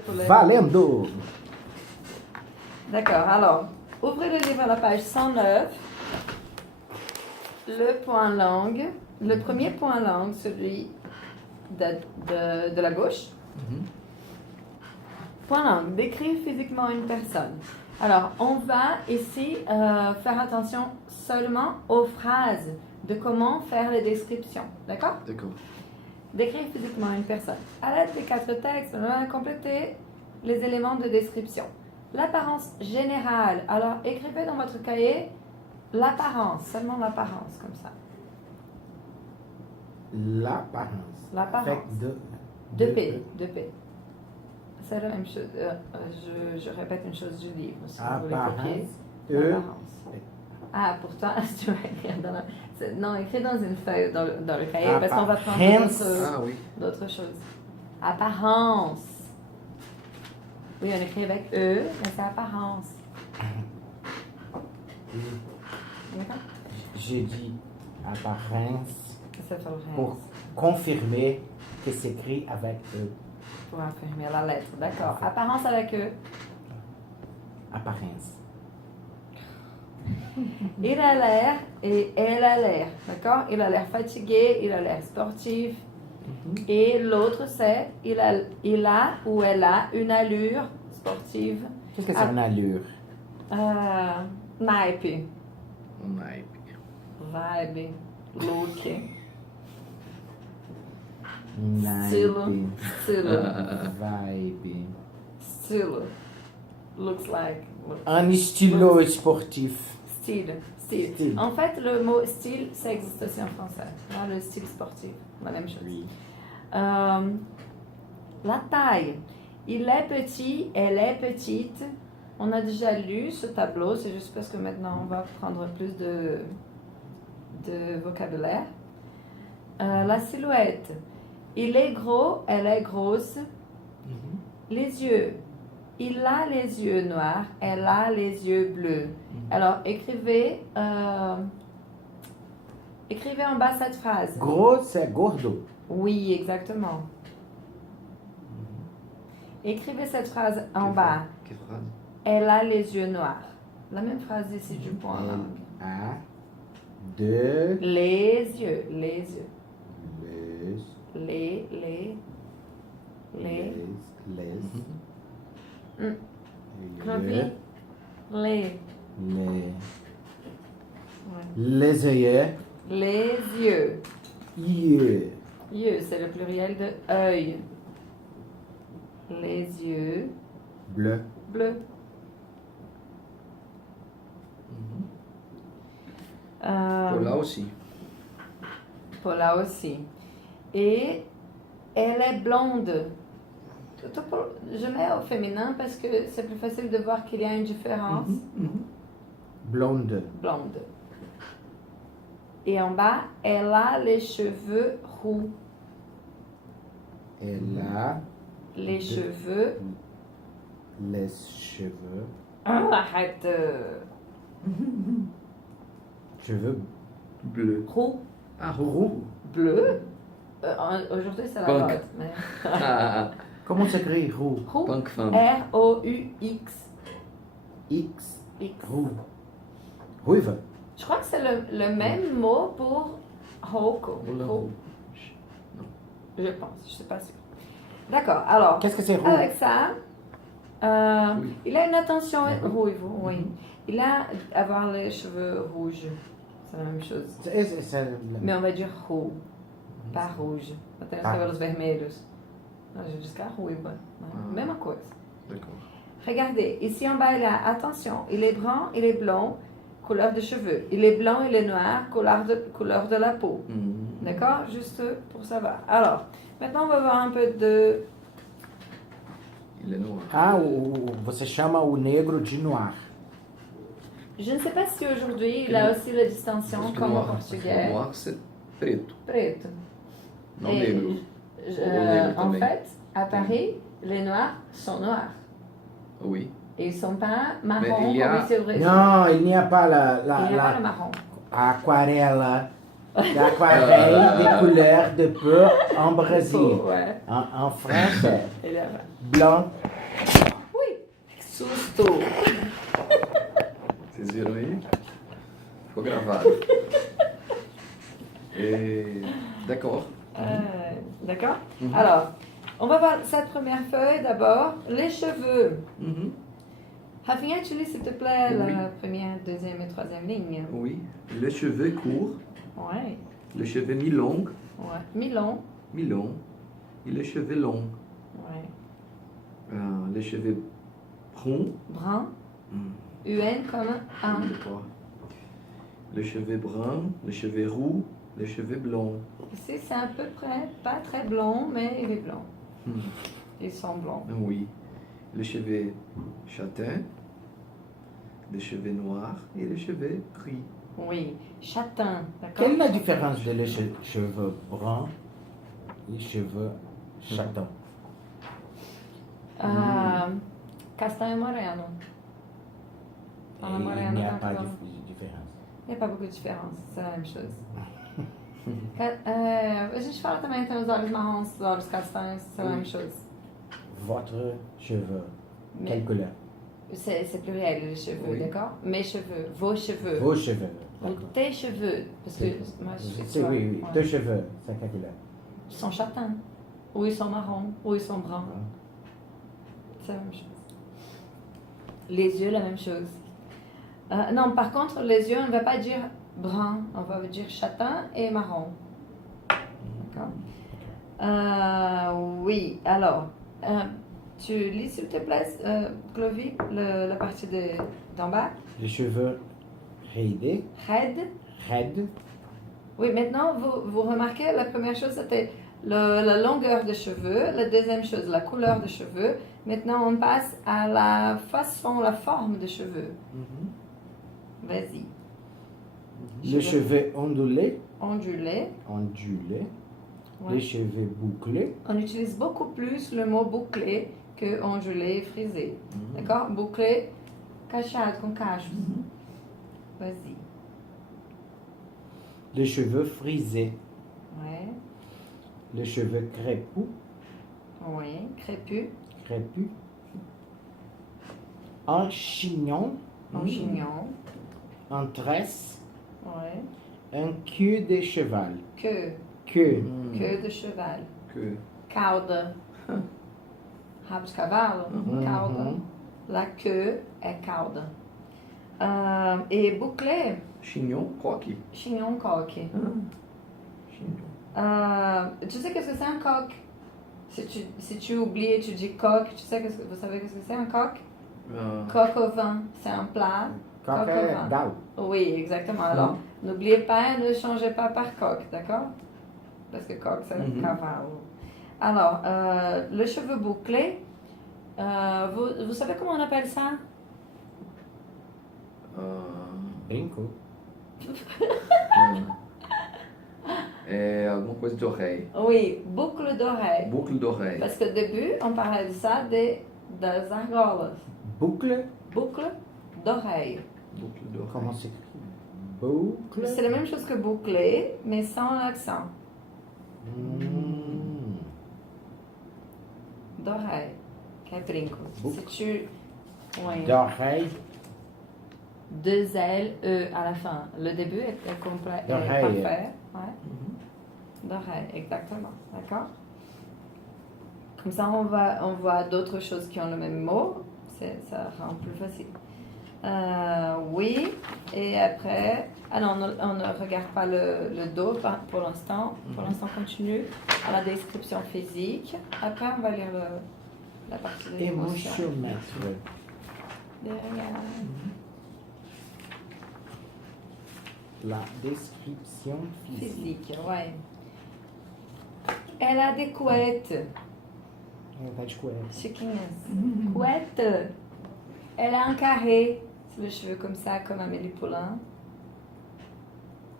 Valendo! D'accord, alors, ouvrez le livre à la page 109. Le point langue, le premier point langue, celui de la gauche. Point langue, décrire physiquement une personne. Alors, on va ici faire attention seulement aux phrases de comment faire les descriptions. D'accord? D'accord. Décrire physiquement une personne. À l'aide des 4 textes, on va compléter les éléments de description. L'apparence générale. Alors, écrivez dans votre cahier l'apparence, seulement l'apparence, comme ça. L'apparence. L'apparence. Avec De P. C'est la même chose. Je répète une chose du livre, si vous voulez copier. L'apparence. Ah, pourtant, tu vas écrire dans la... Non, écris dans une feuille, dans le cahier, parce qu'on va prendre d'autres choses. Apparence. Oui, on écrit avec E, mais c'est apparence. D'accord? J'ai dit apparence C'est pour confirmer que c'est écrit avec E. Pour affirmer la lettre, d'accord. Apparence avec E. Apparence. Il a l'air et elle a l'air, d'accord? Il a l'air fatigué, il a l'air sportif. Et l'autre c'est, il a ou elle a une allure sportive. Qu'est-ce que c'est une allure? Naipe. Naipe. Vibe. Look. Naipe. Style. Vibe. Style. Looks like. Un stylo sportif. Style. En fait, le mot style, ça existe aussi en français. Hein, le style sportif, la même chose. Oui. La taille. Il est petit, elle est petite. On a déjà lu ce tableau, c'est juste parce que maintenant on va prendre plus de vocabulaire. La silhouette. Il est gros, elle est grosse. Les yeux. Il a les yeux noirs, elle a les yeux bleus. Alors, écrivez en bas cette phrase. Gros, c'est gordo. Oui, exactement. Écrivez cette phrase en bas. Quelle phrase? Elle a les yeux noirs. La même phrase ici du point langue. A, de, Les yeux. les, Copie. Les. les yeux, Les yeux. yeux, Yeux, c'est le pluriel de œil. Les yeux bleu, bleus. Là aussi. Paula aussi. Et elle est blonde. Je mets au féminin parce que c'est plus facile de voir qu'il y a une différence. blonde, Blonde. Et en bas, elle a les cheveux roux. elle a Les cheveux. les cheveux, Arrête. cheveux Bleu. Roux. Ah, roux. Bleu. Aujourd'hui, c'est la Punk. mode. Mais... Comment s'écrit roux? Roux. Punk femme. R-O-U-X. X, X. roux, ruive, Je crois que c'est le même mot pour Hoko. Roux. Je pense, je ne suis pas sûre. D'accord, alors, qu'est-ce que c'est roux? avec ça, Oui. il a une attention rouge, oui. Mhm. Il a avoir les cheveux rouges, c'est la même chose. Mais on va dire roux, pas rouge. Eu tenho os cabelos vermelhos. Não, a gente diz que é ruiva, mesma coisa. D'accord. Regardez, ici en bas, il a, attention, il est brun, il est blond, couleur de cheveux. Il est blanc, il est noir, couleur de la peau. D'accord? Juste pour savoir. Alors, maintenant on va voir un peu de... Il est noir. Ah, você chama o negro de noir. Je ne sais pas si aujourd'hui il a aussi la distinction Parce que comme au noir, portugais. noir, c'est preto. Preto. Non Et, negro. negro en também. fait, à Paris, les noirs sont noirs. Oui. Et ils ne sont pas marrons Mais il y a- comme ici au Brésil. Não, il n'y a pas Il n'y a pas le marron. a aquarela L'aquarelle des couleurs de peau en Brésil. Ouais. En français. Et là, Blanc. oui, susto. Vocês viram aí? Ficou gravado. D'accord. D'accord. Alors, on va voir cette première feuille d'abord. Les cheveux. Uhum. Rafinha, tu lis s'il te plaît Oui. la première, deuxième et troisième ligne. Oui. Le cheveu court, Ouais, le cheveu mi-long, ouais. Mi-long. mi-long, et le cheveu long. Ouais. Les cheveux bruns. Brun. Hum, UN comme un. je crois. Le cheveu brun, le cheveu roux, le cheveu blond. Ici, c'est à peu près, pas très blond, mais il est blanc. Hum, Ils sont blancs. Oui. Le cheveu châtain, le cheveu noir et le cheveu gris. Oui, châtain, d'accord. Quelle est la différence de les cheveux bruns et cheveux châtains? Castanho moreno. Et Fala moreno, il n'y a tá pas claro. de différence. Il n'y a pas beaucoup de différence, c'est la même chose. A gente fala também, tem os olhos marrons, os olhos castanhos, c'est la même chose. Votre cheveux, Mais quelle couleur? c'est pluriel, les cheveux, Oui. d'accord? Mes cheveux, vos cheveux, Vos cheveux. ou D'accord. tes cheveux, parce que moi je suis C'est toi, oui, oui. ouais. Deux cheveux, c'est quelle couleur? Ils sont châtains, ou ils sont marrons, ou ils sont bruns. Ah. C'est la même chose. Les yeux, la même chose. Non, par contre, les yeux, on ne va pas dire brun, on va dire châtain et marron. D'accord? Oui, alors, tu lis s'il te plaît, Clovy, la partie d'en bas. Les cheveux raidés, Raide. raides, Oui, maintenant, vous remarquez, la première chose, c'était la longueur des cheveux. La deuxième chose, la couleur des cheveux. Maintenant, on passe à la façon, la forme des cheveux. Vas-y. les cheveux ondulés, Ondulés. ondulés, Ouais. les cheveux bouclés, On utilise beaucoup plus le mot bouclé que ondulé et frisé. D'accord? Bouclé, cacheado, com cachos. Vas-y. les cheveux frisés, Ouais. les cheveux crépus, Oui. Crépus. crépus, en chignon, En chignon. en tresse, Ouais. un queue de cheval, Queue. queue, Queue de cheval. Que Cauda. Rabo de cavalo. Cauda. Mhm. La queue est cauda. Et bouclé, chignon, coque. chignon coque. Chignon. Tu sais qu'est-ce que c'est un coq? Si tu oublies et tu dis coq, vous savez qu'est-ce que c'est un coq? Coq au vin, c'est un plat. Coq au vin. d'eau. Oui, exactement. Alors, n'oubliez pas, ne changez pas par coq, d'accord? Parce que coq, c'est cavallo. Alors, le cheveu bouclé, vous savez comment on appelle ça? Brinco. É alguma coisa de oreille. Oui, boucle d'oreille. Boucle d'oreille. Parce qu'au début, on parlait de ça des argolas. Boucle, Boucle d'oreille. Boucle d'oreille. comment s'écrit? Boucle. C'est la même chose que bouclé, mais sans l'accent. Hmm. D'oreille. Que é brinco. Boucle. Si tu... Oui. D'oreille, Deux L, E à la fin. Le début est complet, est D'oreille. parfait. Ouais. D'oreille, exactement. D'accord? Comme ça, on voit d'autres choses qui ont le même mot. Ça rend plus facile. Oui. Et après... Ah non, on ne regarde pas le dos pour l'instant. Pour l'instant, on continue à la description physique. Après, on va lire la partie de l'émotion. émotiomètre. Derrière. La description physique. Physique, ouais. Elle a des couettes. Vai de cueca. Chiquinhas. Couette. Elle a un carré. C'est le cheveu comme ça, comme Amélie Poulain.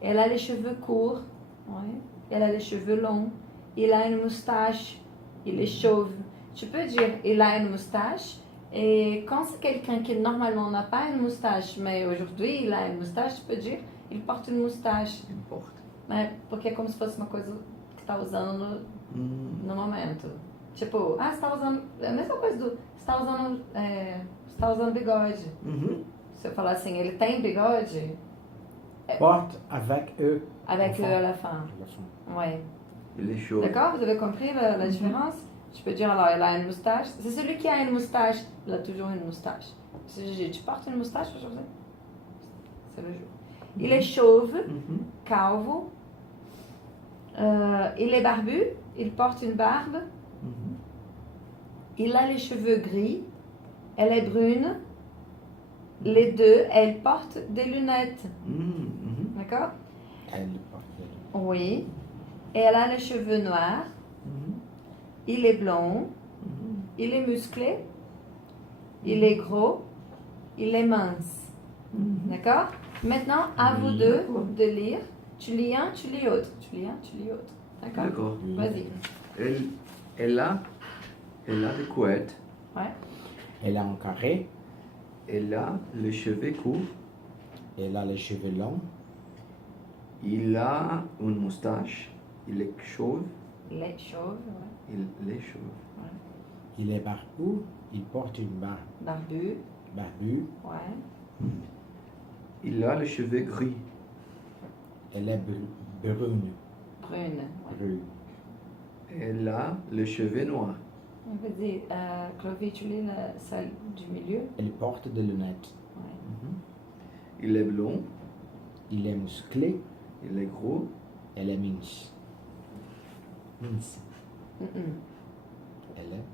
Elle a les cheveux courts. Ouais. Elle a les cheveux longs. Il a une moustache. Il est chauve. Tu peux dire il a une moustache. Et quand c'est quelqu'un qui normalement n'a pas une moustache, mais aujourd'hui il a une moustache, tu peux dire il porte une moustache. Importa. Né? Porque é como se fosse uma coisa que tá usando no momento. Tipo, você tá usando... É a mesma coisa do... Você tá usando bigode. Se eu falar assim, ele tem bigode... Porte avec eux. Avec Enfant. eux à la fin. À la fin. Ouais. Il est chauve. D'accord? Vous avez compris la différence? Je peux dire, alors, elle a une moustache. C'est celui qui a une moustache. Il a toujours une moustache. Si je dis, tu portes une moustache aujourd'hui? C'est le jour. Il est chauve, calvo. Il est barbu. Il porte une barbe. Il a les cheveux gris. Elle est brune. Les deux, elles portent des lunettes. D'accord? Elle porte. Oui. Et elle a les cheveux noirs. Il est blond. Il est musclé. Il est gros. Il est mince. D'accord? Maintenant, à vous deux de lire. Tu lis un, tu lis autre. Tu lis un, tu lis autre. D'accord? D'accord. Vas-y. Elle a des couettes. Ouais. Elle a un carré. Elle a les cheveux courts. Elle a les cheveux longs. Il a une moustache. Il est chauve. Il est chauve. Ouais. Il est chauve. Il est barbu. Il porte une barbe. Barbu. Ouais. Il a les cheveux gris. Elle est brune. Brune. Ouais. Brune. Elle a les cheveux noirs. Vas-y, Chloé, tu lis celle du milieu. Elle porte des lunettes. Ouais. Il est blond. Il est musclé. Il est gros. Elle est mince. Mince. Elle est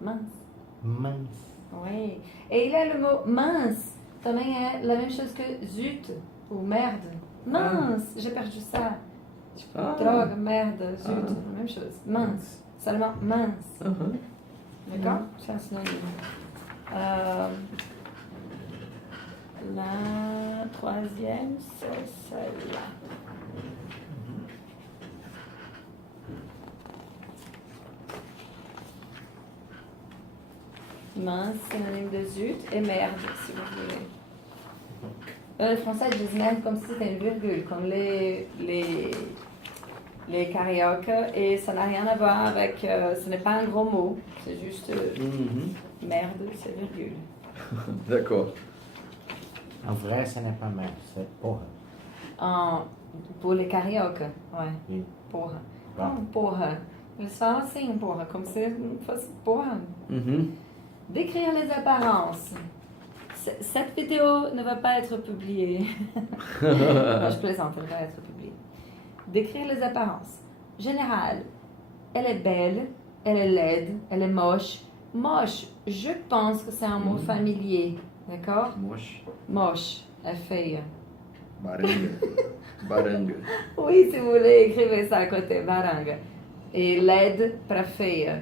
Mince. mince. Oui. Et il a le mot mince. Também é la même chose que zut ou merde. Mince. J'ai perdu ça. Tipo, droga, merda, zut. La même chose. Mince. Seulement mince. D'accord? C'est un synonyme. La troisième, c'est celle-là. Mince, synonyme de zut, et merde, si vous voulez. Les Français disent merde comme si c'était une virgule, comme les carioques, et ça n'a rien à voir avec... ce n'est pas un gros mot, c'est juste merde, c'est virgule. D'accord. En vrai, ce n'est pas mal. C'est porra. Pour les carioques, ouais. Oui. Porra. Ah. Como porra? Eles falam assim, porra, como se fosse porra. Décrire les apparences. Cette vidéo ne va pas être publiée. Non, je plaisante, elle va être publiée. Décrire les apparences. Général. Elle est belle, elle est laide, elle est moche. Moche, je pense que c'est un mot familier. D'accord? Moche. Moche, est feia. Baranga. Baranga. Oui, si vous voulez, écrivez ça à côté, baranga. Et laide para feia.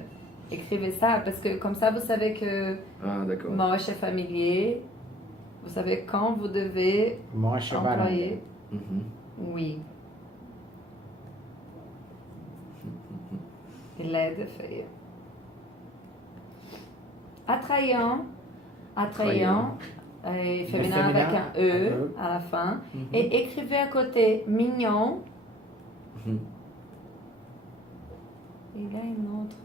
Écrivez ça parce que comme ça, vous savez que Ah, d'accord. moche est familier. Vous savez quand vous devez Moche employer. Oui. Et laide est feia. Attrayant. Attrayant. Et féminin avec un E à la fin. Et écrivez à côté mignon. Il y a une autre.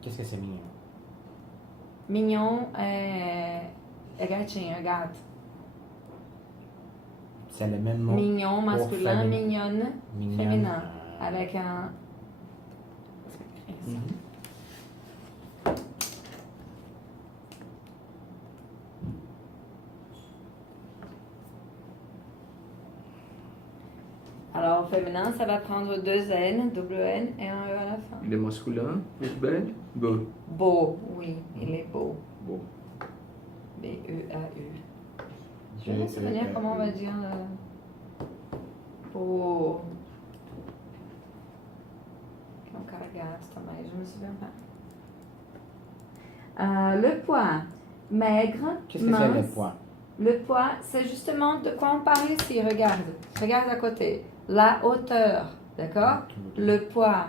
Qu'est-ce que c'est mignon? Mignon é gatinho, é gato. C'est le même mot. Mignon masculin, féminin. mignonne Mignonne. féminin. Avec un. Alors, au féminin, ça va prendre deux N, double N et un E à la fin. Il est masculin, il est belle, beau. Beau, oui, il est beau. Beau. B-E-A-U. Je vais me souvenir comment on va dire beau. Que é um cara gato também, je me souviens pas. Le poids. Maigre, Qu'est-ce que mince. c'est le poids? Le poids, c'est justement de quoi on parle ici. Regarde. Regarde à côté. La hauteur. D'accord? Le poids,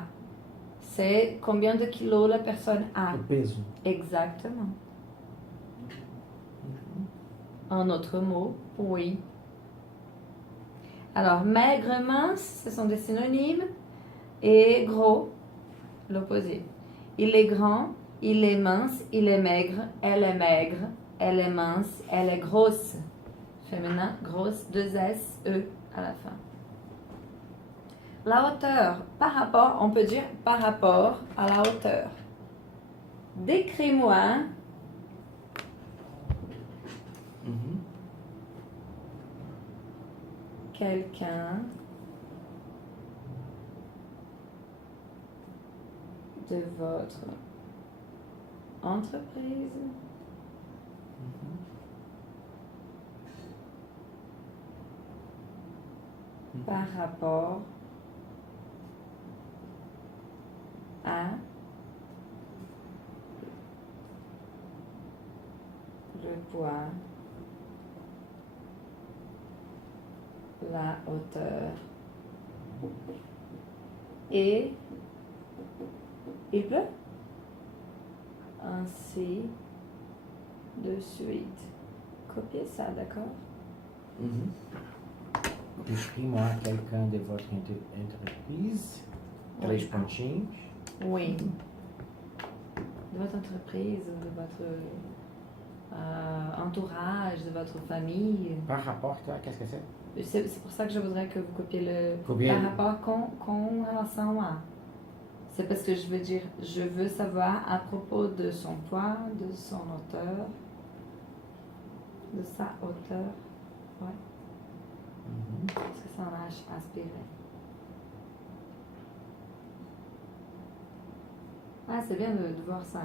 c'est combien de kilos la personne a. Le peso. Exactement. Un autre mot, oui. Alors, maigre, mince, ce sont des synonymes. Et gros, l'opposé. Il est grand, il est mince, il est maigre, elle est mince, elle est grosse. Féminin, grosse, 2 S, E à la fin. La hauteur, par rapport, on peut dire par rapport à la hauteur. Décris-moi quelqu'un de votre entreprise par rapport à le poids, la hauteur et il peut ainsi de suite. Copiez ça, d'accord? Décris-moi quelqu'un de votre entreprise. Oui. 3 pontinhos. Oui. De votre entreprise, de votre entourage, de votre famille. Par rapport à, qu'est-ce que c'est? C'est pour ça que je voudrais que vous copiez le Copier. par rapport com relação a. C'est parce que je veux dire, je veux savoir à propos de son poids, de son hauteur, de sa hauteur. Ouais. Parce que c'est un H aspiré. Ah, c'est bien de voir ça.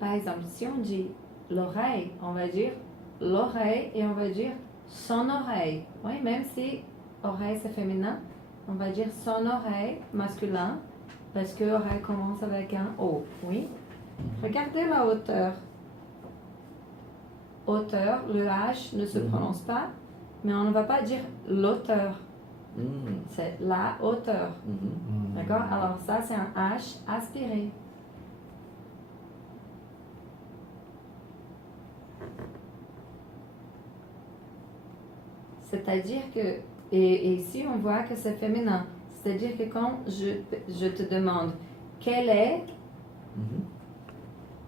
Par exemple, si on dit l'oreille, on va dire l'oreille et on va dire son oreille. Oui, même si oreille c'est féminin, on va dire son oreille masculin parce que oreille commence avec un O. Oui. Regardez la hauteur. Hauteur, le H ne se prononce pas, mais on ne va pas dire l'auteur. C'est la hauteur. D'accord? Alors ça, c'est un H aspiré. C'est-à-dire que, et ici on voit que c'est féminin. C'est-à-dire que quand je te demande quelle est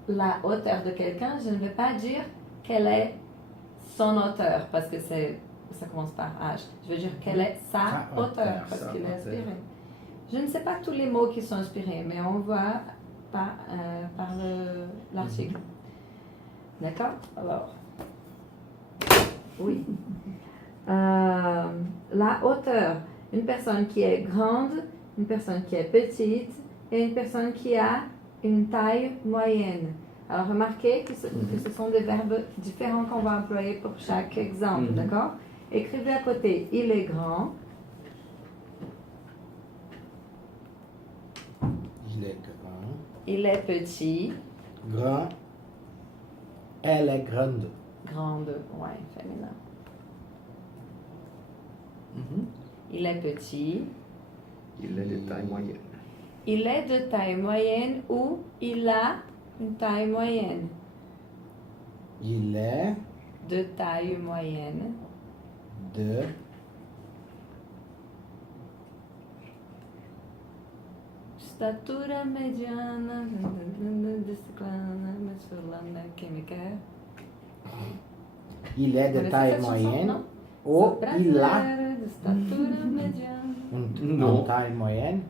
la hauteur de quelqu'un, je ne vais pas dire quelle est son hauteur parce que ça commence par H. Je veux dire quelle est sa hauteur parce qu'il est aspiré. Je ne sais pas tous les mots qui sont inspirés, mais on voit par l'article. D'accord? Alors, oui. La hauteur. Une personne qui est grande, une personne qui est petite et une personne qui a une taille moyenne. Alors, remarquez que ce sont des verbes différents qu'on va employer pour chaque exemple. D'accord? Écrivez à côté, il est grand. Il est grand. Il est petit. Grand. Elle est grande. Grande, ouais, féminin. Il est petit. Il est de taille moyenne. Il est de taille moyenne ou il a une taille moyenne. Il est De taille moyenne. de Statura mediana. Química. il est de taille moyenne ou il a De statura mediana. une taille moyenne.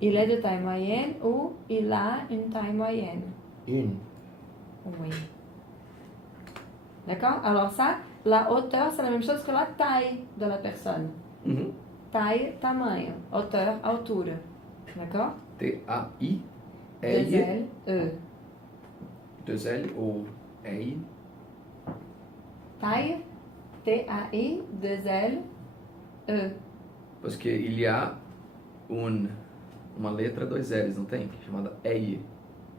Il est de taille moyenne ou il a une taille moyenne. Une. Oui. D'accord? Alors ça, la hauteur, c'est la même chose que la taille de la personne. Taille, tamanho. Hauteur, altura. D'accord? T-A-I. Deux L, E. 2 L ou EI. Taille, T-A-I, 2 L, E. Parce qu'il y a uma letra 2 L's, não tem? Chamada EI.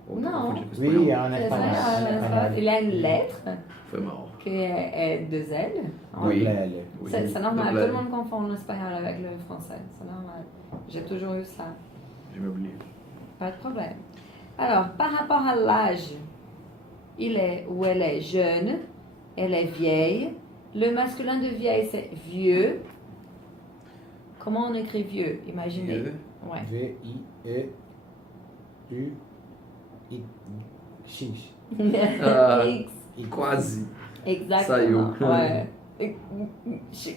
Ou tô Não. confundindo com o Oui, espanhol? en C'est espagnol. ça, En espagnol. il a une lettre Foi mal. qui est 2 L. Oui. Double. Oui. C'est normal, Double tout L. le monde confond l'espagnol avec le français. C'est normal. J'ai toujours eu ça. J'ai meu livro. Pas de problème. Alors, par rapport à l'âge, il est ou elle est jeune, elle est vieille. Le masculin de vieille, c'est vieux. Comment on écrit vieux? Imaginez. Vieux. Ouais. V-I-E-U-X. Ah. X. Quasi. Exactement. Saiu. Ouais. X.